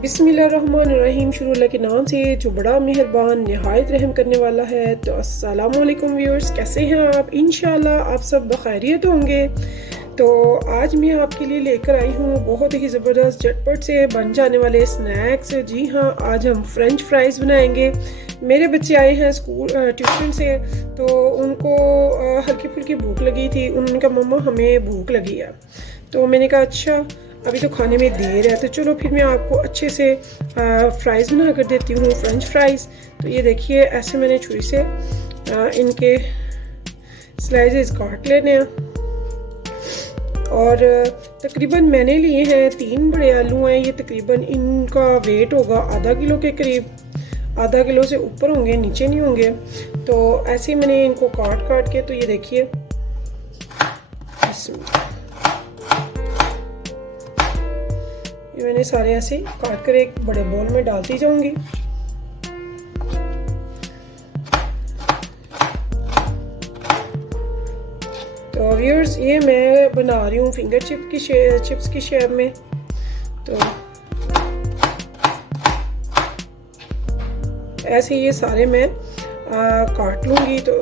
बिस्मिल्लाहिर्रहमानिर्रहीम। शुरू अल्लाह के नाम से जो बड़ा मेहरबान नहायत रहम करने वाला है। तो अस्सलाम वालेकुम व्यूअर्स, कैसे हैं आप? इंशाल्लाह आप सब बखैरियत होंगे। तो आज मैं आपके लिए लेकर आई हूँ बहुत ही ज़बरदस्त झटपट से बन जाने वाले स्नैक्स। जी हाँ, आज हम फ्रेंच फ्राइज़ बनाएंगे। मेरे बच्चे आए हैं स्कूल ट्यूशन से, तो उनको हल्की फुल्की भूख लगी थी। उन्होंने कहा मम्मा हमें भूख लगी है। तो मैंने कहा अच्छा अभी तो खाने में देर है, तो चलो फिर मैं आपको अच्छे से फ्राइज़ बना कर देती हूँ, फ्रेंच फ्राइज़। तो ये देखिए ऐसे मैंने छुरी से इनके स्लाइसेस काट लेने हैं। और तकरीबन मैंने लिए हैं 3 बड़े आलू हैं। ये तकरीबन इनका वेट होगा आधा किलो के करीब, आधा किलो से ऊपर होंगे, नीचे नहीं होंगे। तो ऐसे ही मैंने इनको काट के, तो ये देखिए ये मैंने सारे ऐसे काट कर एक बड़े बोल में डालती जाऊंगी। तो व्यूअर्स ये मैं बना रही हूँ फिंगर चिप्स की शेप में। तो ऐसे ये सारे मैं काट लूँगी। तो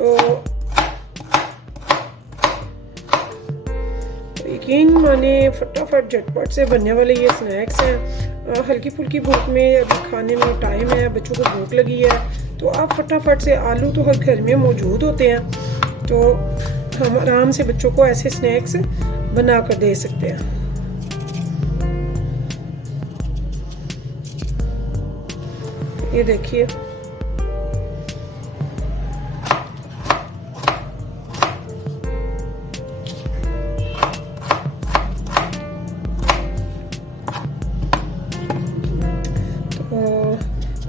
यकीन माने फटाफट झटपट से बनने वाले ये स्नैक्स हैं। हल्की फुल्की भूख में, अभी खाने में टाइम है, बच्चों को भूख लगी है, तो आप फटाफट से, आलू तो हर घर में मौजूद होते हैं, तो हम आराम से बच्चों को ऐसे स्नैक्स बना कर दे सकते हैं। ये देखिए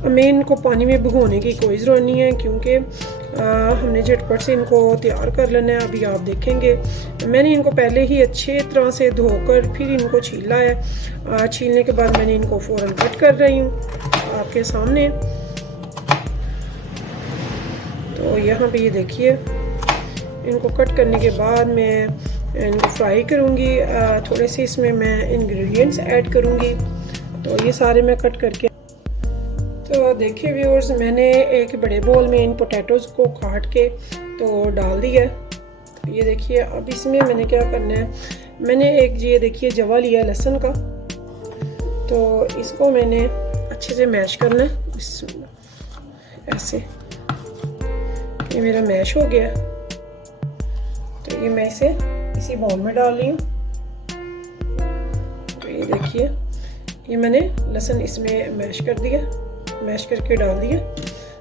हमें इनको पानी में भिगोने की कोई ज़रूरत नहीं है, क्योंकि हमने झटपट से इनको तैयार कर लेना है। अभी आप देखेंगे मैंने इनको पहले ही अच्छे तरह से धोकर फिर इनको छीला है। छीलने के बाद मैंने इनको फ़ौरन कट कर रही हूँ आपके सामने। तो यहाँ पे ये देखिए इनको कट करने के बाद मैं इनको फ्राई करूँगी। थोड़े से इसमें मैं इंग्रेडिएंट्स ऐड करूँगी। तो ये सारे मैं कट करके, तो देखिए व्यूअर्स मैंने एक बड़े बोल में इन पोटैटोज़ को काट के तो डाल दिया। तो ये देखिए अब इसमें मैंने क्या करना है, मैंने एक ये देखिए जवा लिया लहसुन का, तो इसको मैंने अच्छे से मैश करना है। ऐसे ये मेरा मैश हो गया। तो ये मैं इसे इसी बाउल में डाल रही हूँ। तो ये देखिए ये मैंने लहसुन इसमें मैश कर दिया, मैश करके डाल दिया।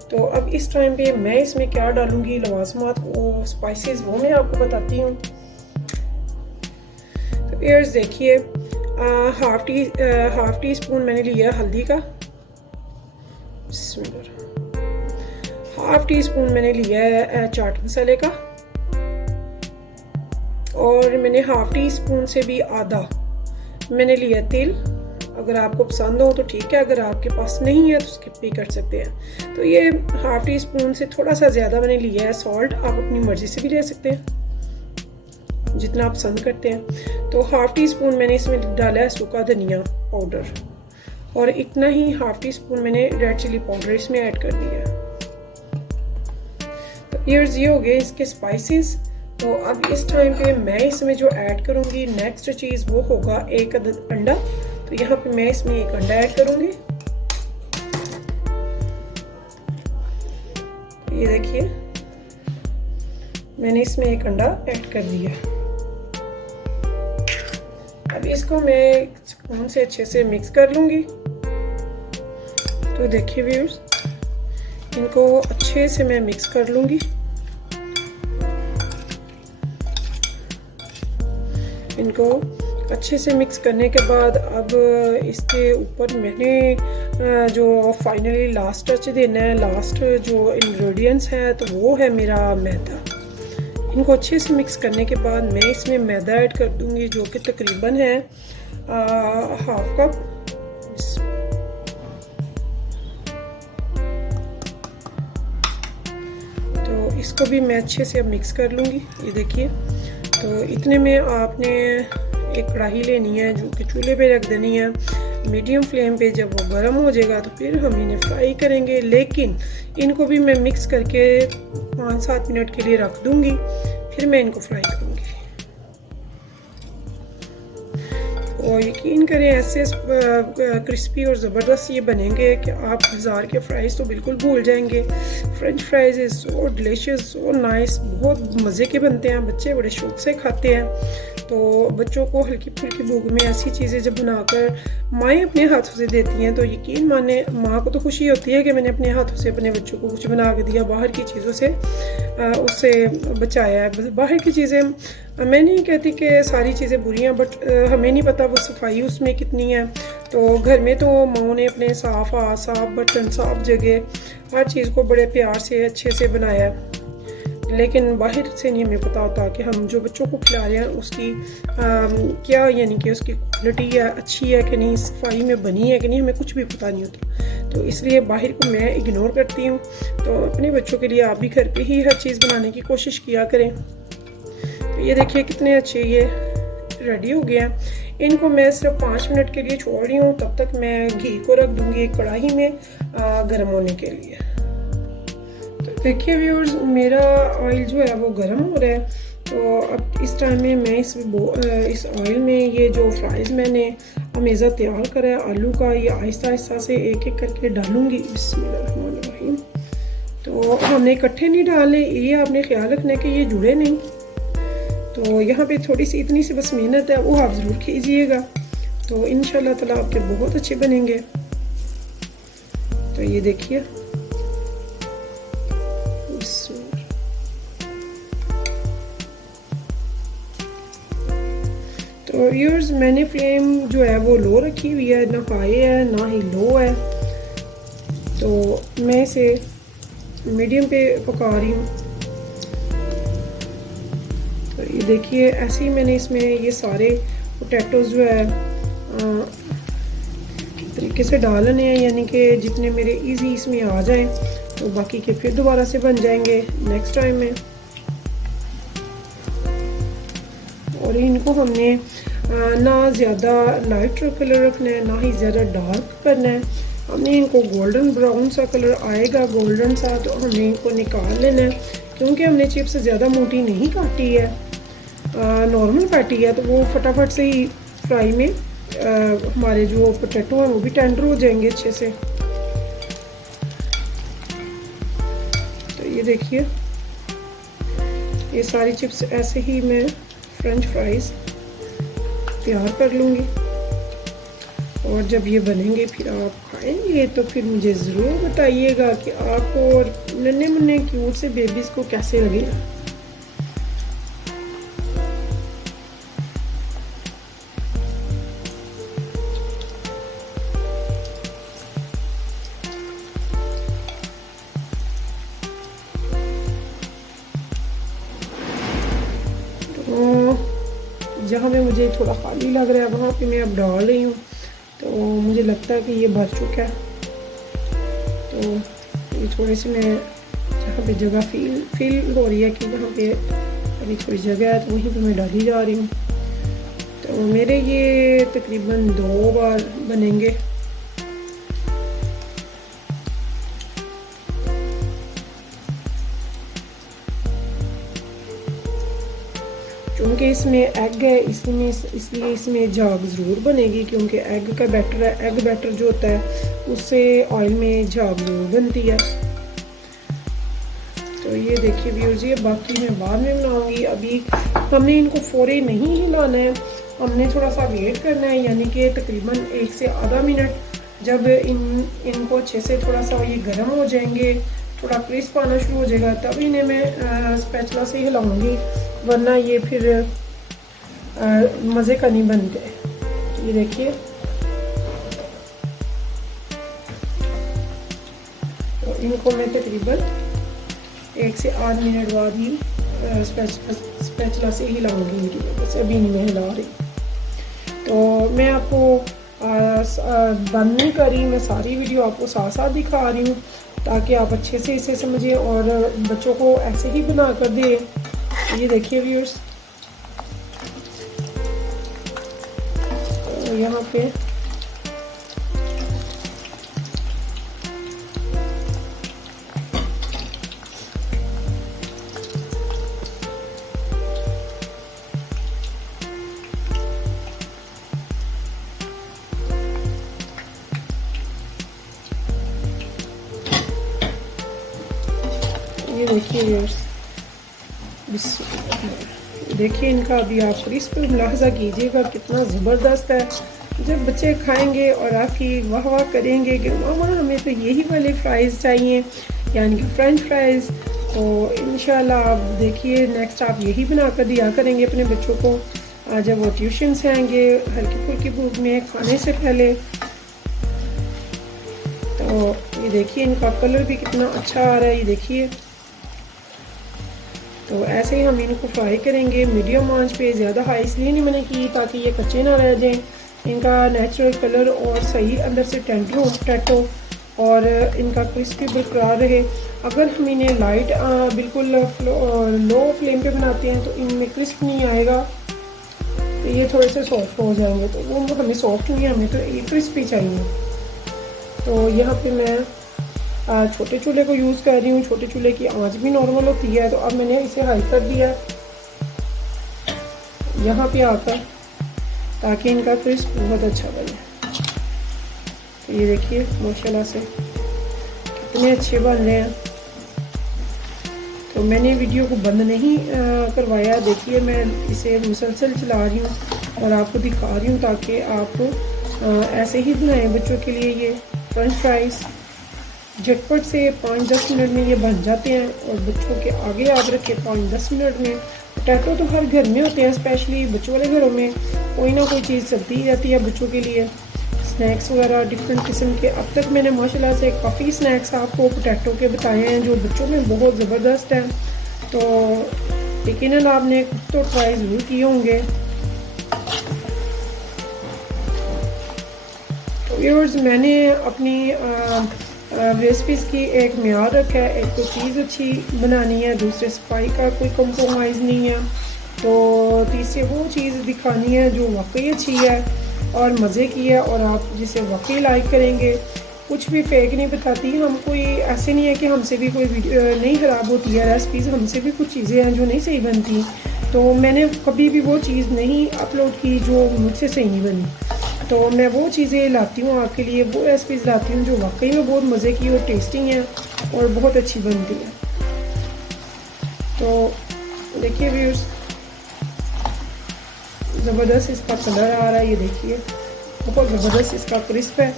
तो अब इस टाइम पे मैं इसमें क्या डालूंगी, लवाजमात वो स्पाइसेस वो मैं आपको बताती हूँ। तो व्यूअर्स देखिए हाफ टी स्पून मैंने लिया हल्दी का, हाफ टी स्पून मैंने लिया है चाट मसाले का, और मैंने हाफ टी स्पून से भी आधा मैंने लिया तिल। अगर आपको पसंद हो तो ठीक है, अगर आपके पास नहीं है तो स्किप भी कर सकते हैं। तो ये हाफ टी स्पून से थोड़ा सा ज़्यादा मैंने लिया है सॉल्ट। आप अपनी मर्ज़ी से भी ले सकते हैं जितना आप पसंद करते हैं। तो हाफ टी स्पून मैंने इसमें डाला है सूखा धनिया पाउडर, और इतना ही हाफ टी स्पून मैंने रेड चिली पाउडर इसमें ऐड कर दिया। तो ये हो गए इसके स्पाइसेस। तो अब इस टाइम पे मैं इसमें जो ऐड करूँगी नेक्स्ट चीज़ वो होगा एक अंडा। तो यहाँ पे मैं इसमें एक अंडा ऐड करूँगी। ये देखिए मैंने इसमें एक अंडा ऐड कर दिया। अब इसको मैं स्पून से अच्छे से मिक्स कर लूँगी। तो देखिए व्यूअर्स इनको अच्छे से मैं मिक्स कर लूँगी। इनको अच्छे से मिक्स करने के बाद अब इसके ऊपर मैंने जो फाइनली लास्ट टच देना है, लास्ट जो इंग्रेडिएंट्स है, तो वो है मेरा मैदा। इनको अच्छे से मिक्स करने के बाद मैं इसमें मैदा ऐड कर दूंगी, जो कि तकरीबन है हाफ कप। तो इसको भी मैं अच्छे से अब मिक्स कर लूँगी। ये देखिए, तो इतने में आपने एक कढ़ाई लेनी है जो कि चूल्हे पे रख देनी है मीडियम फ्लेम पे। जब वो गर्म हो जाएगा तो फिर हम इन्हें फ्राई करेंगे, लेकिन इनको भी मैं मिक्स करके 5-7 मिनट के लिए रख दूँगी, फिर मैं इनको फ्राई करूँगी। और यकीन करें ऐसे क्रिस्पी और ज़बरदस्त ये बनेंगे कि आप बाज़ार के फ्राइज़ तो बिल्कुल भूल जाएंगे। French fries is so delicious, so nice, बहुत मज़े के बनते हैं, बच्चे बड़े शौक से खाते हैं। तो बच्चों को हल्की फुल्की भूख में ऐसी चीज़ें जब बनाकर माएँ अपने हाथों से देती हैं तो यकीन माने माँ को तो खुशी होती है कि मैंने अपने हाथों से अपने बच्चों को कुछ बना के दिया, बाहर की चीज़ों से उससे बचाया है। बाहर की चीज़ें मैं नहीं कहती कि सारी चीज़ें बुरी हैं, बट हमें नहीं पता वो सफाई उसमें कितनी है। तो घर में तो माँ ने अपने साफ़ हाथ, साफ़ बर्तन, साफ़ जगह हर चीज़ को बड़े प्यार से अच्छे से बनाया है, लेकिन बाहर से नहीं हमें पता होता कि हम जो बच्चों को खिला रहे हैं उसकी क्या यानी कि उसकी क्वालिटी है अच्छी है कि नहीं, सफाई में बनी है कि नहीं, हमें कुछ भी पता नहीं होता। तो इसलिए बाहर को मैं इग्नोर करती हूँ। तो अपने बच्चों के लिए आप भी घर पे ही हर चीज़ बनाने की कोशिश किया करें। तो ये देखिए कितने अच्छे ये रेडी हो गया। इनको मैं सिर्फ 5 मिनट के लिए छोड़ रही हूँ, तब तक मैं घी को रख दूँगी एक कढ़ाई में गर्म होने के लिए। तो देखिए व्यूअर्स, मेरा ऑयल जो है वो गर्म हो रहा है। तो अब इस टाइम में मैं इस ऑयल में ये जो फ्राइज़ मैंने अमेज़ा तैयार करा है आलू का, ये आहिस्ता आहिस्ता से एक एक करके डालूँगी। बिस्मिल्लाहिर्रहमानिर्रहीम। तो हमने इकट्ठे नहीं डालने, ये आपने ख्याल रखना है कि ये जुड़े नहीं। तो यहाँ पे थोड़ी सी इतनी सी बस मेहनत है, वो आप ज़रूर कीजिएगा, तो इंशाल्लाह ताला आपके बहुत अच्छे बनेंगे। तो ये देखिए, तो व्यूअर्स मैंने फ्लेम जो है वो लो रखी हुई है, ना हाई है ना ही लो है। तो मैं इसे मीडियम पे पका रही हूँ। तो ये देखिए, ऐसे ही मैंने इसमें ये सारे पोटैटोज जो है तरीके से डालने हैं, यानी कि जितने मेरे इजी इसमें आ जाएं, तो बाकी के फिर दोबारा से बन जाएंगे नेक्स्ट टाइम में। और इनको हमने ना ज़्यादा लाइट कलर रखना है ना ही ज़्यादा डार्क करना है। हमने इनको गोल्डन ब्राउन सा कलर आएगा, गोल्डन सा, तो हमने इनको निकाल लेना है। क्योंकि हमने चिप्स ज़्यादा मोटी नहीं काटी है, नॉर्मल काटी है, तो वो फटाफट से ही फ्राई में हमारे जो पोटैटो हैं वो भी टेंडर हो जाएंगे अच्छे से। तो ये देखिए, ये सारी चिप्स ऐसे ही मैं फ्रेंच फ्राइज़ तैयार कर लूँगी। और जब ये बनेंगे फिर आप खाएंगे तो फिर मुझे ज़रूर बताइएगा कि आपको और नन्हे मुन्ने क्यूट से बेबीज़ को कैसे लगेगा। जहाँ पे मुझे थोड़ा खाली लग रहा है वहाँ पे मैं अब डाल रही हूँ। तो मुझे लगता है कि ये भर चुका है। तो ये थोड़ी सी मैं जहाँ पे जगह फील हो रही है कि यहाँ पे अभी थोड़ी जगह है, तो वहीं पे मैं डाली जा रही हूँ। तो मेरे ये तकरीबन 2 बार बनेंगे। क्योंकि इसमें एग है इसलिए इसमें झाग ज़रूर बनेगी, क्योंकि एग का बैटर है। एग बैटर जो होता है उससे ऑयल में झाग ज़रूर बनती है। तो ये देखिए व्यूअर्स, ये बाकी मैं बाद में बनाऊंगी। अभी हमने इनको फ़ौरन नहीं हिलाना है, हमने थोड़ा सा वेट करना है, यानी कि तकरीबन 1 से आधा मिनट। जब इनको अच्छे से थोड़ा सा ये गर्म हो जाएंगे, थोड़ा क्रिस्प आना शुरू हो जाएगा, तब इन्हें मैं स्पैचुला से हिलाऊंगी, वरना ये फिर मज़े का नहीं बनते। ये देखिए, तो इनको मैं तकरीबन 1 से आध मिनट बाद ही स्पैचुला से हिलाऊंगी। बस अभी नहीं मैं हिला रही। तो मैं आपको बंद नहीं कर रही, मैं सारी वीडियो आपको साथ साथ दिखा रही हूँ। ताकि आप अच्छे से इसे समझें और बच्चों को ऐसे ही बना कर दें। ये देखिए व्यूअर्स, तो यहाँ पे ये देखिए व्यूअर्स, देखिए इनका अभी आप क्रिस्प मुलाहजा कीजिएगा कितना ज़बरदस्त है। जब बच्चे खाएंगे और आपकी वाह वाह करेंगे कि मामा हमें तो यही वाले फ्राइज़ चाहिए, यानी कि फ्रेंच फ्राइज़, तो इंशाल्लाह आप देखिए नेक्स्ट आप यही बना कर दिया करेंगे अपने बच्चों को जब वो ट्यूशन से आएंगे हल्की फुल्की भूख में खाने से पहले। तो ये देखिए इनका कलर भी कितना अच्छा आ रहा है, ये देखिए। तो ऐसे ही हम इनको फ्राई करेंगे मीडियम आंच पे, ज़्यादा हाई इसलिए नहीं मैंने की ताकि ये कच्चे ना रह जाएं, इनका नेचुरल कलर और सही अंदर से टेंडर हो पोटैटो और इनका क्रिस्पी बरकरार रहे। अगर हम इन्हें लाइट बिल्कुल लो फ्लेम पे बनाते हैं तो इनमें क्रिस्प नहीं आएगा, तो ये थोड़े से सॉफ्ट हो जाएंगे, तो वो हमें सॉफ्ट नहीं, हमें तो ये क्रिस्पी चाहिए। तो यहाँ पे मैं छोटे चूल्हे को यूज़ कर रही हूँ, छोटे चूल्हे की आंच भी नॉर्मल होती है, तो अब मैंने इसे हाई कर दिया यहाँ पे आकर ताकि इनका क्रिस्प बहुत अच्छा बने। तो ये देखिए माशाल्लाह से कितने अच्छे बन रहे हैं। तो मैंने वीडियो को बंद नहीं करवाया, देखिए मैं इसे मुसलसल चला रही हूँ और आपको दिखा रही हूँ ताकि आप ऐसे ही बनाएं बच्चों के लिए। ये फ्रेंच फ्राइज़ झटपट से 5-10 मिनट में ये बन जाते हैं और बच्चों के आगे आप रखें 5-10 मिनट में। पोटैटो तो हर घर में होते हैं, स्पेशली बच्चों वाले घरों में कोई ना कोई चीज़ चलती ही रहती है बच्चों के लिए, स्नैक्स वगैरह डिफरेंट किस्म के। अब तक मैंने माशाल्लाह से काफ़ी स्नैक्स आपको पोटैटो के बताए हैं जो बच्चों में बहुत ज़बरदस्त हैं, तो यकीनन आपने तो ट्राई ज़रूर किए होंगे। तो व्यूअर्स मैंने अपनी रेसिपीज़ की एक म्यार रखा है, एक तो चीज़ अच्छी बनानी है, दूसरे सफाई का कोई कंप्रोमाइज़ नहीं है, तो तीसरे वो चीज़ दिखानी है जो वाकई अच्छी है और मज़े की है और आप जिसे वाकई लाइक करेंगे। कुछ भी फेक नहीं बताती हम, कोई ऐसे नहीं है कि हमसे भी कोई वीडियो नहीं ख़राब होती है रेसिपीज़, हमसे भी कुछ चीज़ें हैं जो नहीं सही बनती, तो मैंने कभी भी वो चीज़ नहीं अपलोड की जो मुझसे सही नहीं बनी। तो मैं वो चीज़ें लाती हूँ आपके लिए, वो रेसिपीज़ लाती हूँ जो वाकई में बहुत मज़े की और टेस्टी हैं और बहुत अच्छी बनती है। तो देखिए व्यूअर्स ज़बरदस्त इसका कलर आ रहा है, ये देखिए बहुत ज़बरदस्त इसका क्रिस्प है।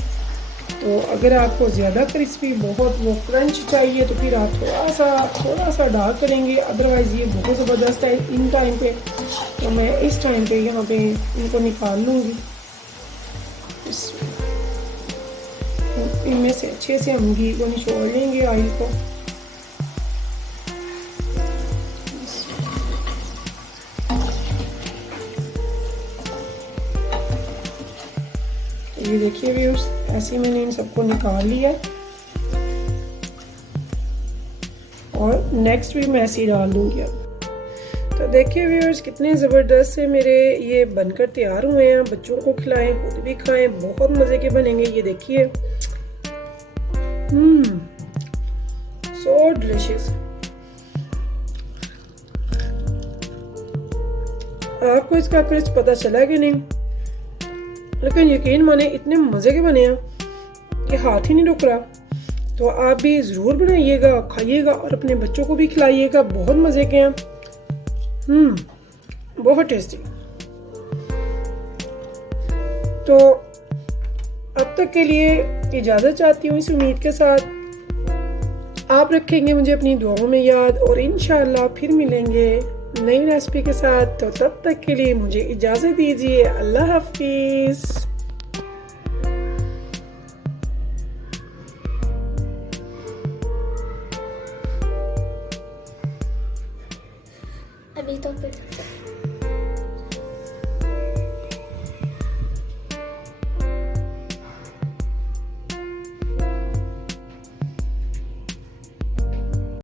तो अगर आपको ज़्यादा क्रिस्पी बहुत वो क्रंच चाहिए तो फिर आप थोड़ा सा डार्क करेंगे, अदरवाइज़ ये बहुत ज़बरदस्त है इन टाइम पे। तो मैं इस टाइम पे यहाँ पे इनको निकाल लूँगी, इनमें से अच्छे से हम घी को निचोड़ लेंगे, ऑयल को। ये देखिए व्यूअर्स ऐसे मैंने इन सबको निकाल लिया और नेक्स्ट भी मैं ऐसे ही डाल दूंगी अब। तो देखिए व्यूअर्स कितने ज़बरदस्त से मेरे ये बनकर तैयार हुए हैं, बच्चों को खिलाएं खुद भी खाएं, बहुत मज़े के बनेंगे। ये देखिए सो डिलीशियस। आपको इसका क्रिस्प पता चला कि नहीं, लेकिन यकीन माने इतने मज़े के बने हैं कि हाथ ही नहीं रुक रहा। तो आप भी ज़रूर बनाइएगा, खाइएगा और अपने बच्चों को भी खिलाइएगा, बहुत मज़े के हैं, बहुत टेस्टी। तो अब तक के लिए इजाज़त चाहती हूँ इस उम्मीद के साथ आप रखेंगे मुझे अपनी दुआओं में याद और इंशाअल्लाह फिर मिलेंगे नई रेसिपी के साथ। तो तब तक के लिए मुझे इजाज़त दीजिए, अल्लाह हाफिज़। अभी तो फिर